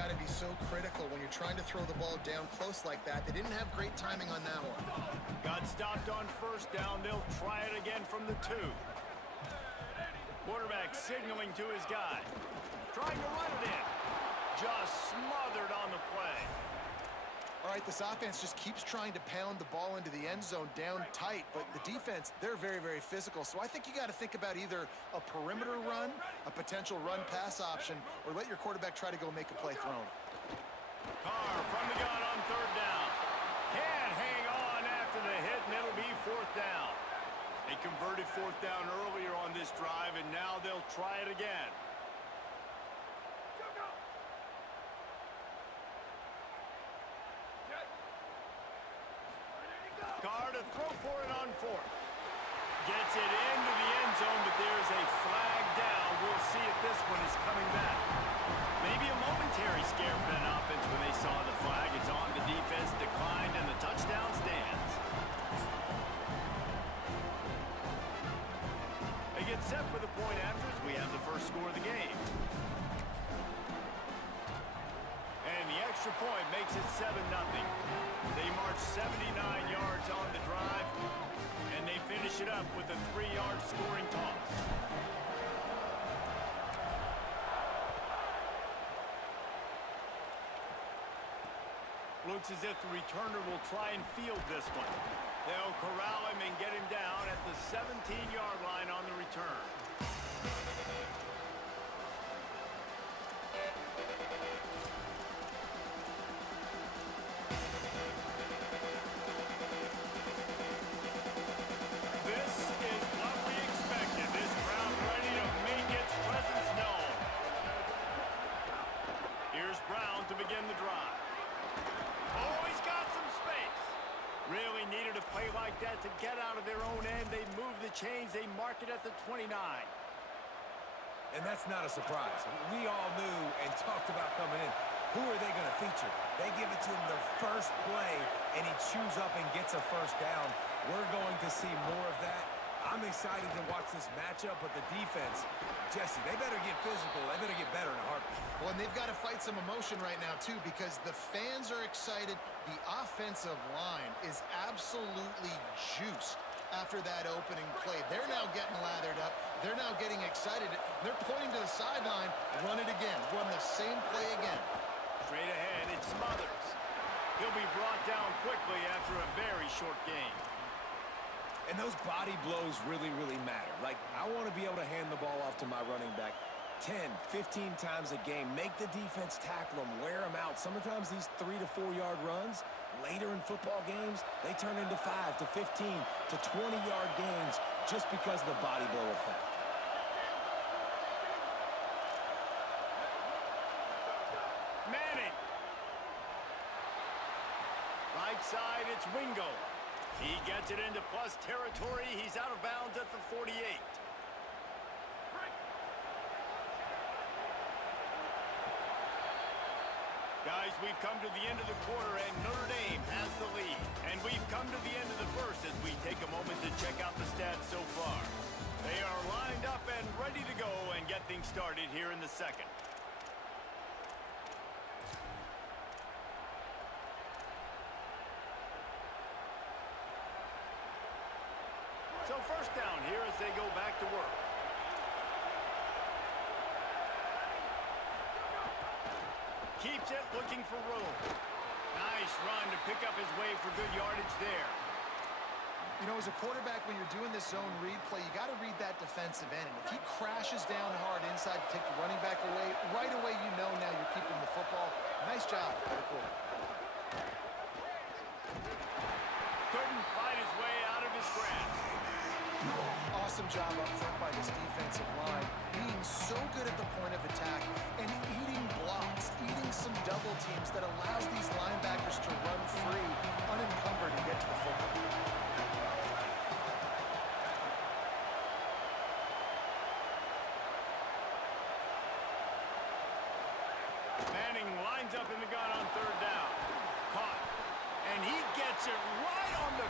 got to be so critical when you're trying to throw the ball down close like that. They didn't have great timing on that one. Got stopped on first down. They'll try it again from the 2. Quarterback signaling to his guy. Trying to run it in. Just smothered on the play. All right, this offense just keeps trying to pound the ball into the end zone down tight, but the defense, they're very, very physical. So I think you got to think about either a perimeter run, a potential run-pass option, or let your quarterback try to go make a play thrown. Carr from the gun on 3rd down. Can't hang on after the hit, and it'll be 4th down. They converted 4th down earlier on this drive, and now they'll try it again. Carr to throw for it on 4th. Gets it into the end zone, but there's a flag down. We'll see if this one is coming back. Maybe a momentary scare for that offense when they saw the flag. It's on. The defense declined, and the touchdown stands. They get set for the point after as we have the first score of the game. And the extra point makes it 7-0. They march 79 yards on the drive, and they finish it up with a 3-yard scoring toss. Looks as if the returner will try and field this one. They'll corral him and get him down at the 17-yard line on the return. This is what we expected. This crowd ready to make its presence known. Here's Brown to begin the drive. Oh, he's got some space. Really needed a play like that to get out of their own end. They move the chains. They mark it at the 29. And that's not a surprise. We all knew and talked about coming in. Who are they going to feature? They give it to him the first play, and he chews up and gets a first down. We're going to see more of that. I'm excited to watch this matchup, but the defense, Jesse, they better get physical. They better get better in a heartbeat. Well, and they've got to fight some emotion right now, too, because the fans are excited. The offensive line is absolutely juiced after that opening play. They're now getting lathered up. They're now getting excited. They're pointing to the sideline. Run it again. Run the same play again. Straight ahead, it's Smothers. He'll be brought down quickly after a very short game. And those body blows really, really matter. Like, I want to be able to hand the ball off to my running back 10, 15 times a game. Make the defense tackle them, wear them out. Sometimes these 3 to 4 yard runs, later in football games, they turn into 5 to 15 to 20 yard gains just because of the body blow effect. Manning. Right side, it's Wingo. He gets it into plus territory. He's out of bounds at the 48. Guys, we've come to the end of the quarter, and Notre Dame has the lead. And we've come to the end of the first as we take a moment to check out the stats so far. They are lined up and ready to go and get things started here in the second. So first down here as they go back to work. Keeps it, looking for room. Nice run to pick up his way for good yardage there. You know, as a quarterback, when you're doing this zone read play, you got to read that defensive end. And if he crashes down hard inside to take the running back away, right away you know now you're keeping the football. Nice job by the quarterback. Couldn't fight his way out of his grasp. Awesome job up front by this defensive line, being so good at the point of attack and eating blocks, eating some double teams that allows these linebackers to run free, unencumbered, and get to the football. Manning lines up in the gun on third down. Caught. And he gets it right on the...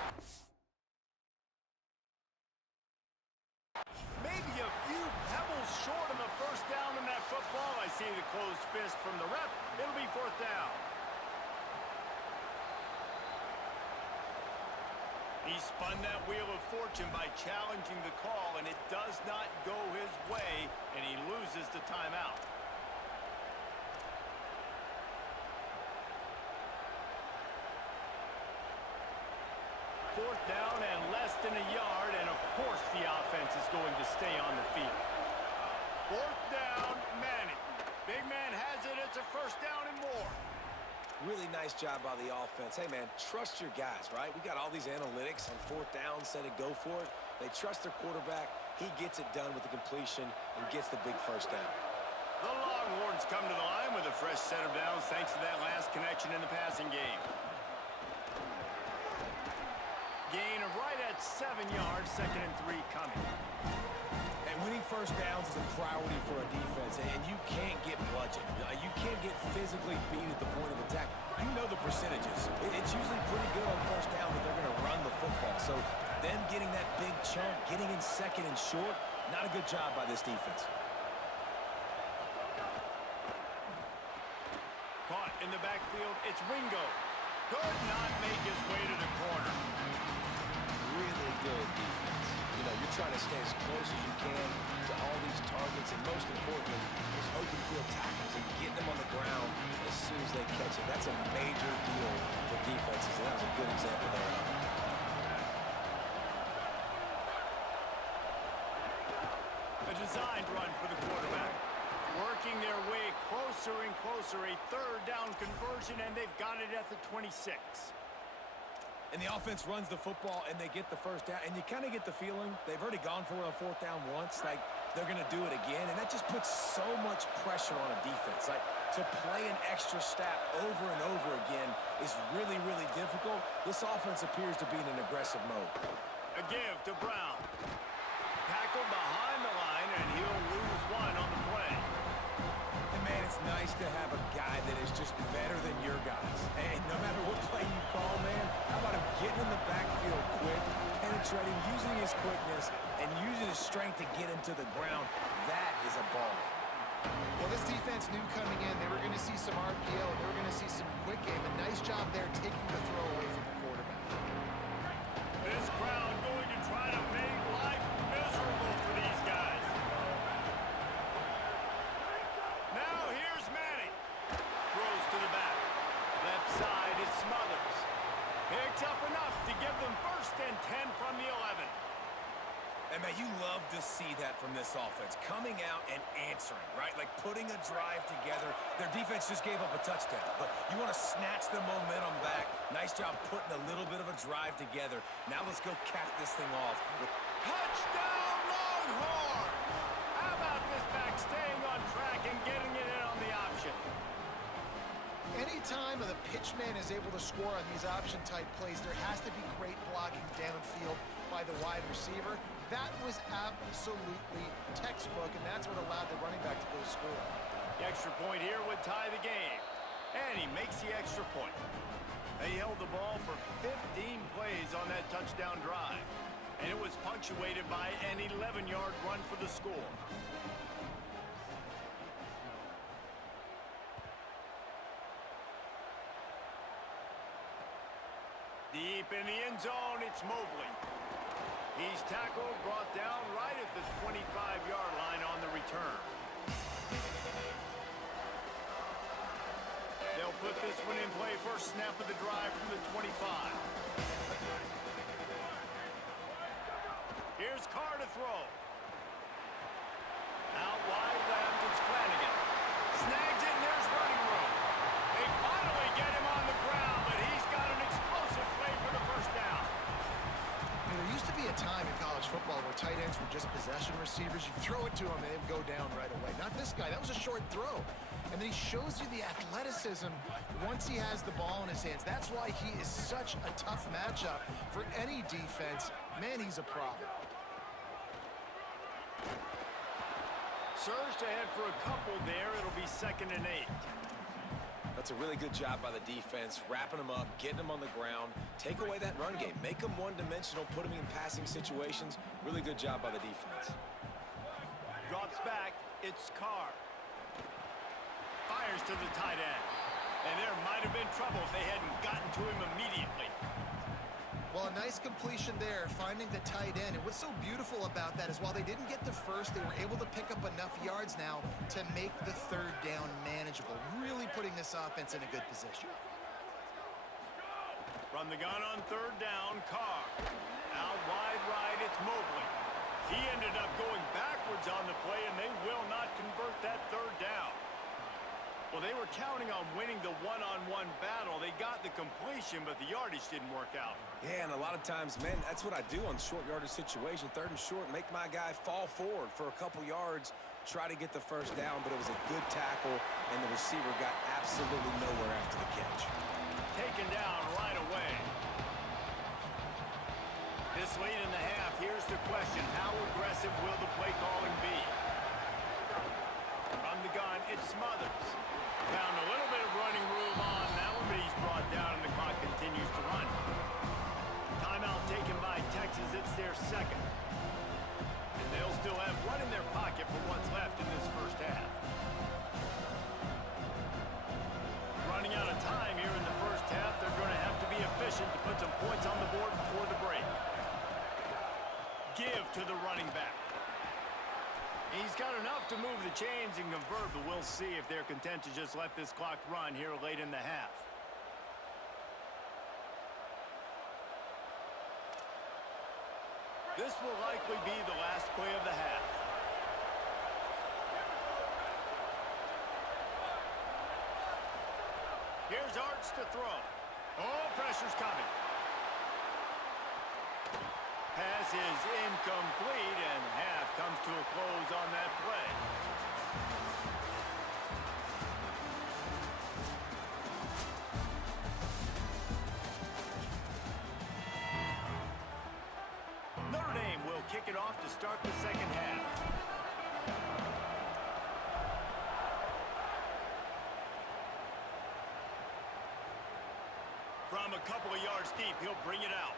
Maybe a few pebbles short of a first down in that football. I see the closed fist from the ref. It'll be fourth down. He spun that wheel of fortune by challenging the call, and it does not go his way, and he loses the timeout. Fourth down and less than a yard, and of course the offense is going to stay on the field. Fourth down, Manning. Big man has it. It's a first down and more. Really nice job by the offense. Hey, man, trust your guys, right? We got all these analytics on fourth down, set it, go for it. They trust their quarterback. He gets it done with the completion and gets the big first down. The Longhorns come to the line with a fresh set of downs thanks to that last connection in the passing game. Gain of right at 7 yards, 2nd and 3 coming. And winning first downs is a priority for a defense, and you can't get bludgeoned. You can't get physically beat at the point of attack. You know the percentages. It's usually pretty good on first down that they're going to run the football. So them getting that big chunk, getting in 2nd and short, not a good job by this defense. Caught in the backfield, it's Wingo. Could not make his way to the corner. Really good defense. You know, you're trying to stay as close as you can to all these targets, and most importantly, those open field tackles and getting them on the ground as soon as they catch it. That's a major deal for defenses, and that was a good example there of it. A designed run for the quarterback. Working their way closer and closer, a third down conversion, and they've got it at the 26. And the offense runs the football, and they get the first down. And you kind of get the feeling they've already gone for it on fourth down once. Like, they're going to do it again. And that just puts so much pressure on a defense. Like, to play an extra step over and over again is really, really difficult. This offense appears to be in an aggressive mode. A give to Brown. Tackled behind the line, and he'll lose one on the play. And, man, it's nice to have a guy that is just better than your guys. And no matter what play you call, man, how about him getting in the backfield quick, penetrating, using his quickness, and using his strength to get him to the ground? That is a ball. Well, this defense knew coming in they were going to see some RPO. They were going to see some quick game. A nice job there taking the throw away from the quarterback. This crowd going to try to make life miserable for these guys. Now here's Manning. Throws to the back. Left side is Smothers. Picks up enough to give them 1st and 10 from the 11. And, man, you love to see that from this offense. Coming out and answering, right? Like putting a drive together. Their defense just gave up a touchdown. But you want to snatch the momentum back. Nice job putting a little bit of a drive together. Now let's go cap this thing off with Touchdown, Longhorns! How about this back staying on track and getting it in on the option? Anytime the pitchman is able to score on these option-type plays, there has to be great blocking downfield by the wide receiver. That was absolutely textbook, and that's what allowed the running back to go score. The extra point here would tie the game. And he makes the extra point. They held the ball for 15 plays on that touchdown drive. And it was punctuated by an 11-yard run for the score. Deep in the end zone, it's Mobley. He's tackled, brought down right at the 25-yard line on the return. They'll put this one in play first snap of the drive from the 25. Here's Carr to throw. Out wide left, it's Flanagan. Snags it, and there's running room. They finally get him on the ground, but he's got an explosive play for the first down. There used to be a time in college football where tight ends were just possession receivers. You throw it to them and they'd go down right away. Not this guy. That was a short throw. And then he shows you the athleticism once he has the ball in his hands. That's why he is such a tough matchup for any defense. Man, he's a problem. Surged ahead for a couple there. It'll be 2nd and 8. That's a really good job by the defense, wrapping them up, getting them on the ground, take away that run game, make them one-dimensional, put them in passing situations. Really good job by the defense. Drops back, it's Carr. fires to the tight end. And there might have been trouble if they hadn't gotten to him immediately. Well, a nice completion there, finding the tight end. And what's so beautiful about that is while they didn't get the first, they were able to pick up enough yards now to make the third down manageable, really putting this offense in a good position. From the gun on third down, Carr. Out wide right, it's Mobley. He ended up going backwards on the play, and they will not convert that third down. Well, they were counting on winning the one-on-one battle. They got the completion, but the yardage didn't work out. Yeah, and a lot of times, man, that's what I do on short yardage situation. Third and short, make my guy fall forward for a couple yards, try to get the first down, but it was a good tackle, and the receiver got absolutely nowhere after the catch. Taken down right away. This late in the half, here's the question. How aggressive will the play calling be? From the gun, it's Smothers. Found a little bit of running room on that one, but he's brought down and the clock continues to run. Timeout taken by Texas. It's their second. And they'll still have one in their pocket for what's left in this first half. Running out of time here in the first half. They're going to have to be efficient to put some points on the board before the break. Give to the running back. He's got enough to move the chains and convert, but we'll see if they're content to just let this clock run here late in the half. This will likely be the last play of the half. Here's Arts to throw. Oh, pressure's coming. Pass is incomplete, and half comes to a close on that play. Notre Dame will kick it off to start the second half. From a couple of yards deep, he'll bring it out.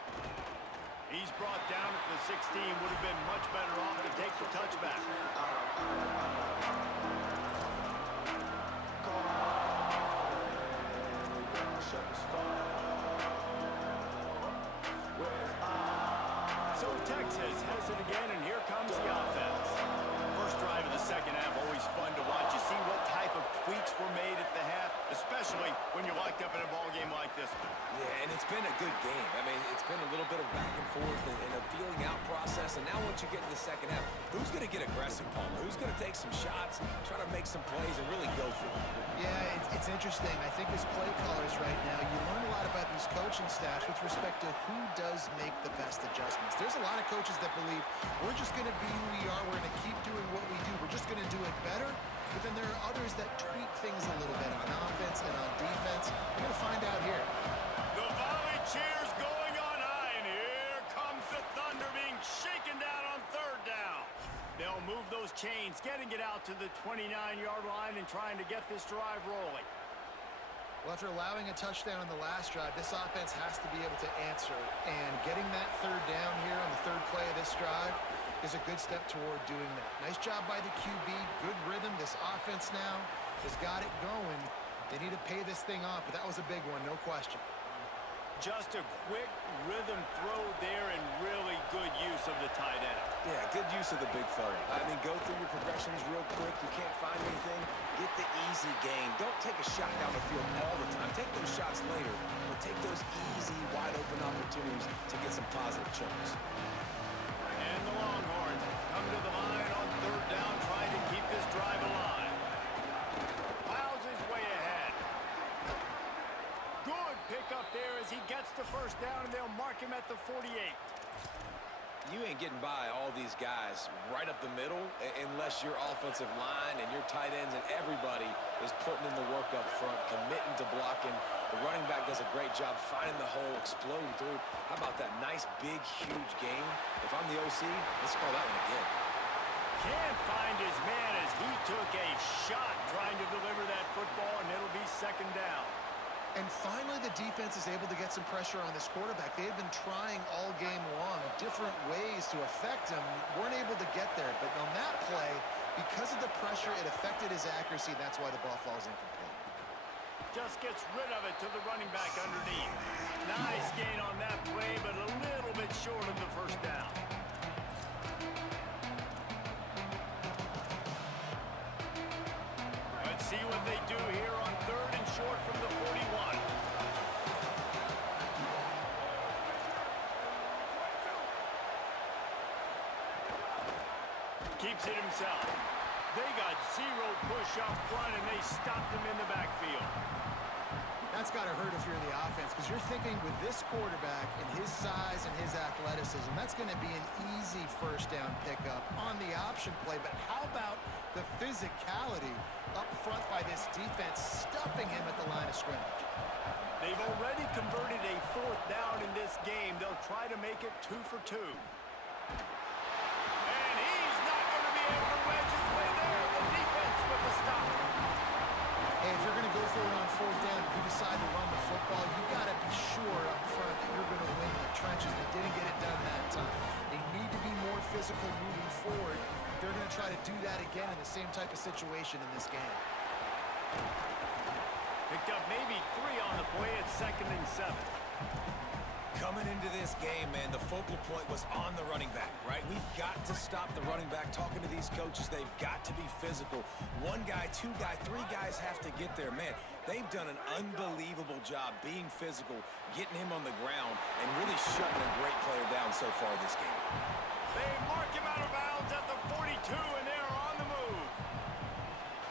He's brought down at the 16. Would have been much better off to take the touchback. So Texas has it again, and here comes the offense. First drive of the second half, always fun to watch. You see what type of tweaks were made at the half, especially when you're locked up in a ball game like this one. Yeah, and it's been a good game. I mean, it's been a little bit of back and forth and a feeling out process. And now once you get into the second half, who's going to get aggressive, Palmer? Who's going to take some shots, try to make some plays, and really go for it? Yeah, it's interesting. I think as play callers right now, you learn a lot about these coaching staffs with respect to who does make the best adjustments. There's a lot of coaches that believe we're just going to be who we are. We're going to keep doing what we do. We're just going to do it better. But then there are others that tweak things a little bit on offense and on defense. We're going to find out here. The volley cheers going on high, and here comes the Thunder being shaken down on third down. They'll move those chains, getting it out to the 29-yard line and trying to get this drive rolling. Well, after allowing a touchdown on the last drive, this offense has to be able to answer. And getting that third down here on the third play of this drive is a good step toward doing that. Nice job by the QB, good rhythm. This offense now has got it going. They need to pay this thing off, but that was a big one, no question. Just a quick rhythm throw there and really good use of the tight end. Yeah, good use of the big fella. I mean, go through your progressions real quick. You can't find anything. Get the easy gain. Don't take a shot down the field all the time. Take those shots later, but take those easy, wide-open opportunities to get some positive chunks. And the Longhorns come to the line on third down, trying to keep this drive alive. Plows his way ahead. Good pickup there as he gets the first down, and they'll mark him at the 48. You ain't getting by all these guys right up the middle unless your offensive line and your tight ends and everybody is putting in the work up front, committing to blocking. The running back does a great job finding the hole, exploding through. How about that nice, big, huge game? If I'm the OC, let's call that one again. Can't find his man as he took a shot trying to deliver that football, and it'll be second down. And finally, the defense is able to get some pressure on this quarterback. They have been trying all game long different ways to affect him. Weren't able to get there, but on that play, Because of the pressure, it affected his accuracy. That's why the ball falls incomplete. Just gets rid of it to the running back underneath. Nice gain on that play, but a little bit short of the first down. Let's see what they do here on 3rd and short from the 41. Keeps it himself. They got 0 push up front, and they stopped him in the backfield. That's got to hurt if you're the offense, because you're thinking with this quarterback and his size and his athleticism, that's going to be an easy first down pickup on the option play. But how about the physicality up front by this defense, stuffing him at the line of scrimmage? They've already converted a 4th down in this game. They'll try to make it 2 for 2. And he's not going to be able to wedge his way there. The defense with the stop. Hey, if you're going to go for it on 4th down, if you decide to run the football, you got to be sure up front that you're going to win the trenches. They didn't get it done that time. They need to be more physical moving forward. They're going to try to do that again in the same type of situation in this game. Picked up maybe 3 on the play at 2nd and 7. Coming into this game, man, the focal point was on the running back, right? We've got to stop the running back. Talking to these coaches, they've got to be physical. 1 guy, 2 guy, 3 guys have to get there. Man, they've done an unbelievable job being physical, getting him on the ground, and really shutting a great player down so far this game. They mark him out of bounds at the 42, and they're on the move.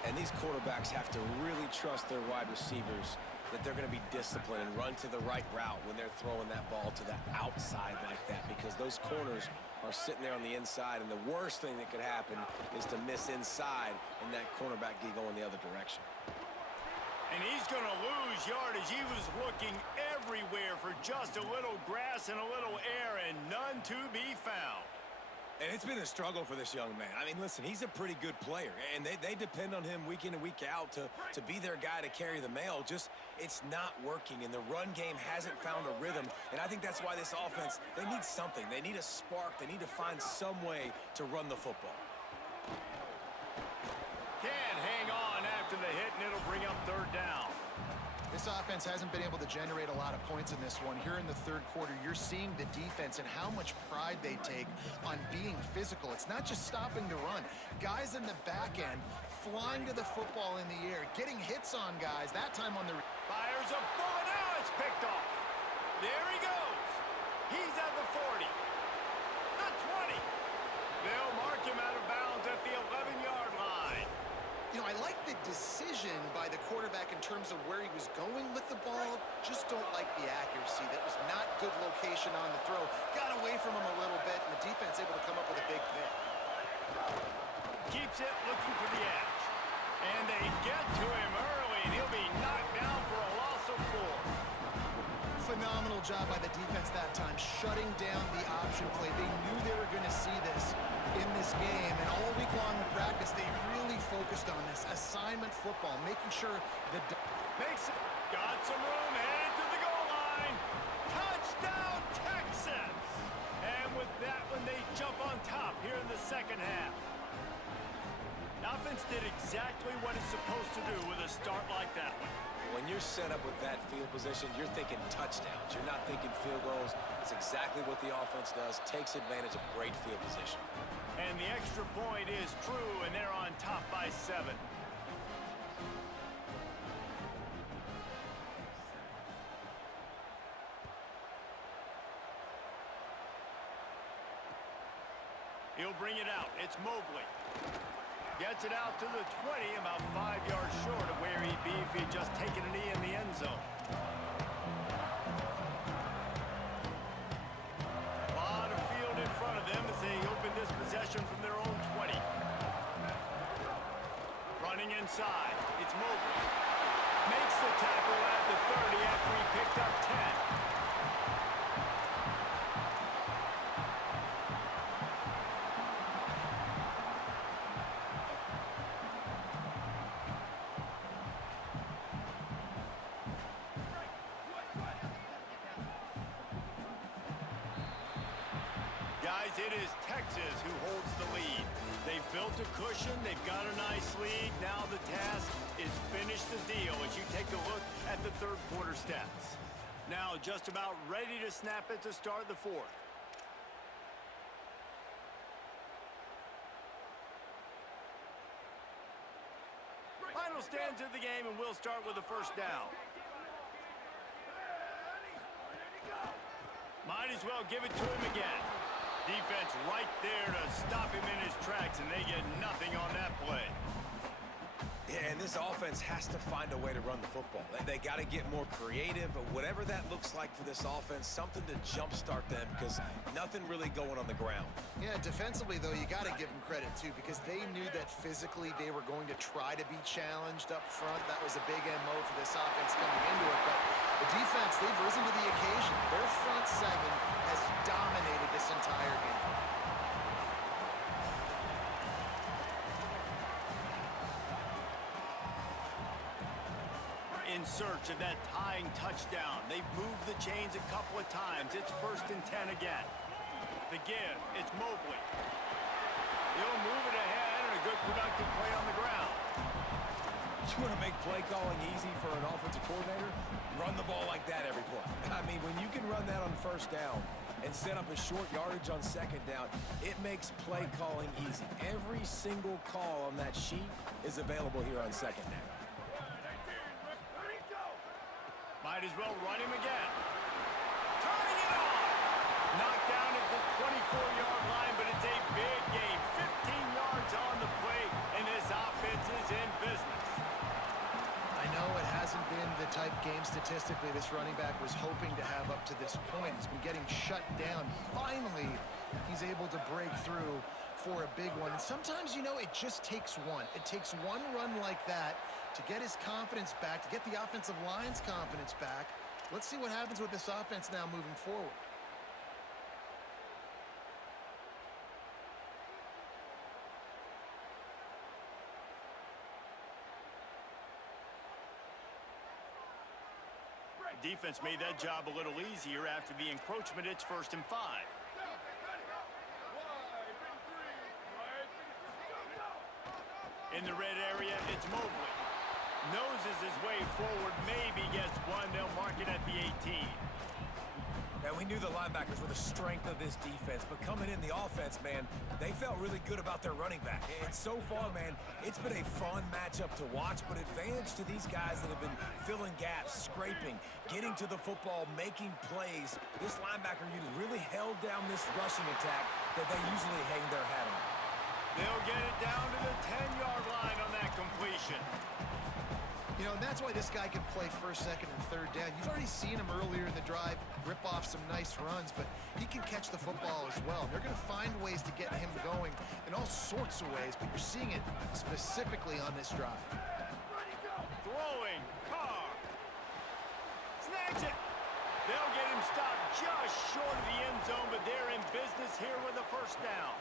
And these quarterbacks have to really trust their wide receivers that they're going to be disciplined and run to the right route when they're throwing that ball to the outside like that, because those corners are sitting there on the inside, and the worst thing that could happen is to miss inside and that cornerback get going the other direction. And he's going to lose yardage. He was looking everywhere for just a little grass and a little air, and none to be found. And it's been a struggle for this young man. I mean, listen, he's a pretty good player, and they depend on him week in and week out to be their guy to carry the mail. Just, it's not working, and the run game hasn't found a rhythm, and I think that's why this offense, they need something. They need a spark. They need to find some way to run the football. Can't hang on after the hit, and it'll bring up 3rd down. This offense hasn't been able to generate a lot of points in this one. Here in the 3rd quarter, you're seeing the defense and how much pride they take on being physical. It's not just stopping the run. Guys in the back end flying to the football in the air, getting hits on guys, that time on the... Fires a bullet. Now it's picked off. There he goes. He's at the 40. The 20. They'll mark him out of bounds at the 11-yard line. You know, I like the decision by the quarterback in terms of where he was going with the ball. Just don't like the accuracy. That was not good location on the throw. Got away from him a little bit, and the defense able to come up with a big pick. Keeps it looking for the edge. And they get to him early, and he'll be knocked down for a loss of 4. Phenomenal job by the defense that time, shutting down the option play. They knew they were going to see this in this game, and all week long in practice, they really focused on this assignment football, making sure that... Makes it. Got some room, headed to the goal line. Touchdown, Texas! And with that one, they jump on top here in the 2nd half. Offense did exactly what it's supposed to do with a start like that one. When you're set up with that field position, you're thinking touchdowns. You're not thinking field goals. It's exactly what the offense does, takes advantage of great field position. And the extra point is true, and they're on top by 7. He'll bring it out. It's Mobley. Gets it out to the 20, about 5 yards short of where he'd be if he'd just taken a knee in the end zone. A lot of field in front of them as they open this possession from their own 20. Running inside, it's Mobley. Makes the tackle at the 30 after he picked up 10. guys, it is Texas who holds the lead. They've built a cushion. They've got a nice lead. Now the task is finish the deal as you take a look at the third quarter stats. Now just about ready to snap it to start the fourth. Final stands of the game, and we'll start with the first down. Might as well give it to him again. Defense right there to stop him in his tracks, and they get nothing on that play. Yeah, and this offense has to find a way to run the football. They got to get more creative, but whatever that looks like for this offense, something to jumpstart them because nothing really going on the ground. Yeah, defensively, though, you got to give them credit, too, because they knew that physically they were going to try to be challenged up front. That was a big MO for this offense coming into it. But the defense, they've risen to the occasion. Their front seven has dominated this entire game. In search of that tying touchdown. They've moved the chains a couple of times. It's 1st and 10 again. The give, it's Mobley. He'll move it ahead and a good productive play on the ground. You want to make play calling easy for an offensive coordinator? Run the ball like that every play. I mean, when you can run that on first down and set up a short yardage on second down, it makes play calling easy. Every single call on that sheet is available here on second down. Might as well run him again. Turning it on. Knocked down at the 24-yard line, but it's a big game. 15 yards on the play, and this offense is in business. I know it hasn't been the type game statistically this running back was hoping to have up to this point. He's been getting shut down. Finally, he's able to break through for a big one. And sometimes, you know, it just takes one. It takes one run like that to get his confidence back, to get the offensive line's confidence back. Let's see what happens with this offense now moving forward. Defense made that job a little easier after the encroachment. It's 1st and 5. In the red area, it's Mobley. Noses his way forward, maybe gets one. They'll mark it at the 18. And we knew the linebackers were the strength of this defense, but coming in the offense, man, they felt really good about their running back. And so far, man, it's been a fun matchup to watch, but advantage to these guys that have been filling gaps, scraping, getting to the football, making plays. This linebacker unit really held down this rushing attack that they usually hang their hat on. They'll get it down to the 10-yard line on that completion. You know, and that's why this guy can play first, second, and third down. You've already seen him earlier in the drive rip off some nice runs, but he can catch the football as well. They're going to find ways to get him going in all sorts of ways, but you're seeing it specifically on this drive. Throwing, Carr. Snags it. They'll get him stopped just short of the end zone, but they're in business here with a first down.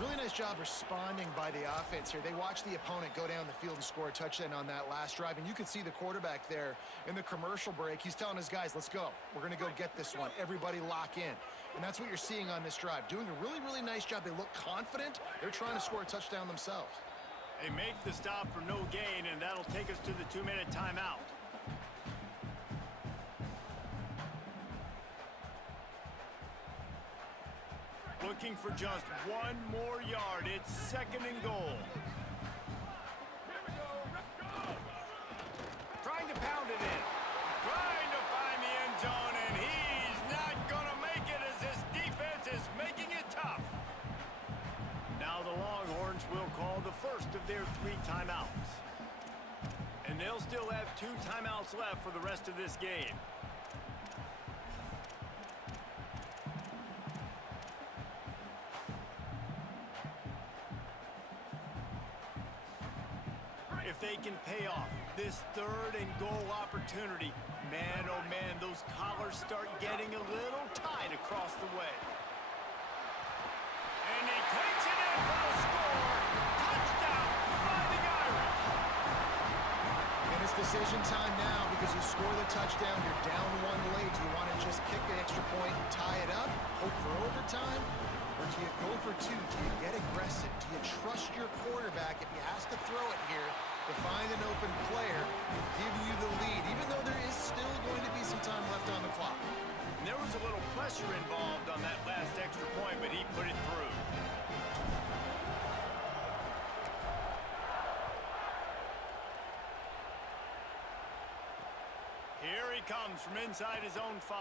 Really nice job responding by the offense here. They watched the opponent go down the field and score a touchdown on that last drive, and you can see the quarterback there in the commercial break. He's telling his guys, let's go. We're going to go get this one. Everybody lock in. And that's what you're seeing on this drive. Doing a really, really nice job. They look confident. They're trying to score a touchdown themselves. They make the stop for no gain, and that'll take us to the 2-minute timeout. Looking for just one more yard. It's 2nd and goal. Trying to pound it in. Trying to find the end zone, and he's not going to make it as this defense is making it tough. Now the Longhorns will call the first of their 3 timeouts. And they'll still have 2 timeouts left for the rest of this game. If they can pay off this 3rd and goal opportunity, man, oh man, those collars start getting a little tight across the way. And he takes it in for the score. Touchdown, Fighting Irish. And it's the decision time now because you score the touchdown, you're down one late. Do you want to just kick the extra point and tie it up, hope for overtime? Or do you go for two? Do you get aggressive? Do you trust your quarterback if he has to throw it here to find an open player and give you the lead, even though there is still going to be some time left on the clock? And there was a little pressure involved on that last extra point, but he put it through. Here he comes from inside his own 5.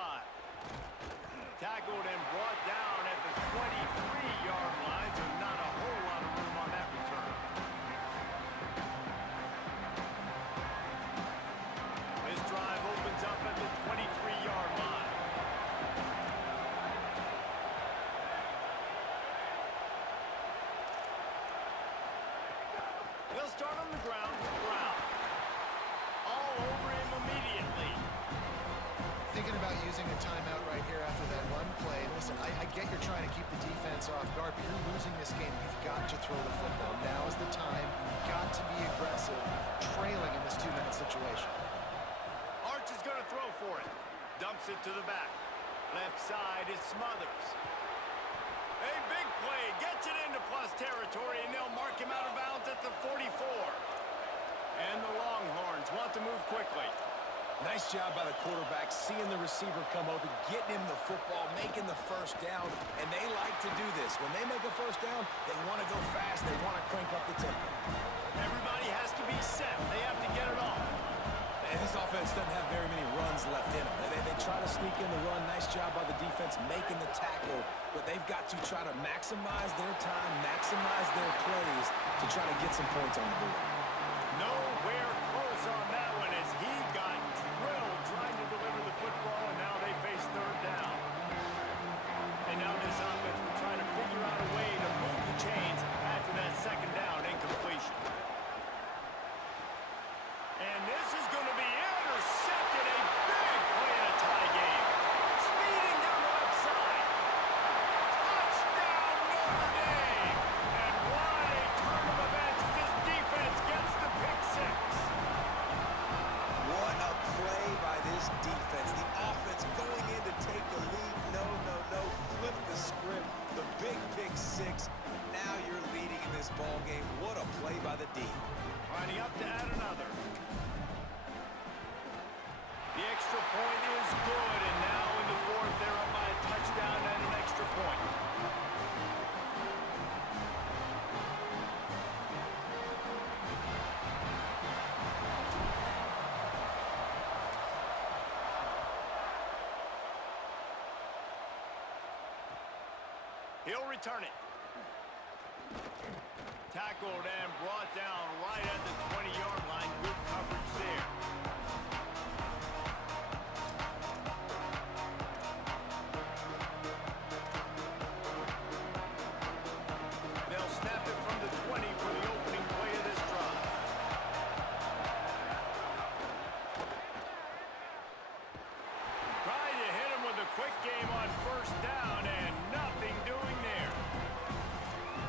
Tackled and brought down at the 23-yard line, so not a whole lot of room on that return. This drive opens up at the 23-yard line. They'll start on the ground with Brown. All over him immediately. Thinking about using a timeout right here after that run play. And listen, I get you're trying to keep the defense off guard, but you're losing this game. You've got to throw the football. Now is the time. You've got to be aggressive, trailing in this 2-minute situation. Arch is going to throw for it. Dumps it to the back. Left side is Smothers. A big play. Gets it into plus territory, and they'll mark him out of bounds at the 44. And the Longhorns want to move quickly. Nice job by the quarterback, seeing the receiver come open, getting him the football, making the first down, and they like to do this. When they make a first down, they want to go fast, they want to crank up the tempo. Everybody has to be set. They have to get it off. And this offense doesn't have very many runs left in them. They try to sneak in the run. Nice job by the defense making the tackle, but they've got to try to maximize their time, maximize their plays to try to get some points on the board. Nowhere close on that one as he got drilled trying to deliver the football, and now they face third down. And now this offense will try to figure out a way to move the chains after that second down incompletion. And this is going to be intercepted. A big play in a tie game. Speeding down the left side. Touchdown Notre Dame. And what a turn of events as this defense gets the pick 6. What a play by this defense. The offense going in to take the lead. No. Flip the script. The big pick 6. Now you're leading in this ball game. What a play by the D. Lining up to add another. The extra point is good, and now in the 4th, they're up by a touchdown and an extra point. He'll return it. Tackled and brought down right at the 20-yard line. Good coverage there. They'll snap it from the 20 for the opening play of this drive. Trying to hit him with a quick game on first down, and nothing doing there.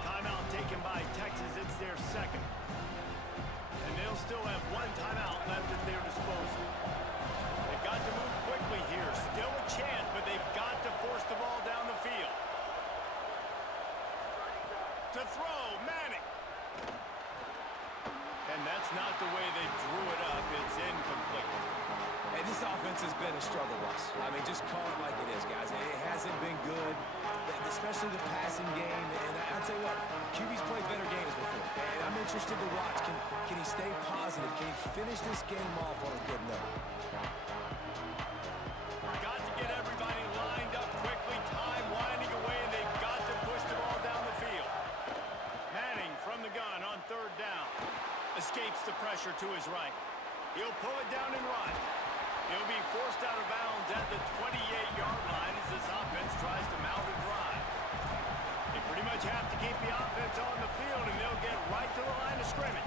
Timeout taken by Texas. It's their second. And they'll still have one timeout left at their disposal. They've got to move quickly here. Still a chance, but they've got to force the ball down the field. To throw, Manning. And that's not the way they drew it up. It's incomplete. Hey, this offense has been a struggle bus. I mean, just call it like it is, guys. It hasn't been good, especially the passing game. And I'll tell you what, QB's played better games before. And I'm interested to watch. Can he stay positive? Can he finish this game off on a good note? Got to get everybody lined up quickly. Time winding away, and they've got to push the ball down the field. Manning from the gun on third down. Escapes the pressure to his right. He'll pull it down and run. He'll be forced out of bounds at the 28-yard line as this offense tries to mount a drive. They pretty much have to keep the offense on the field, and they'll get right to the line of scrimmage.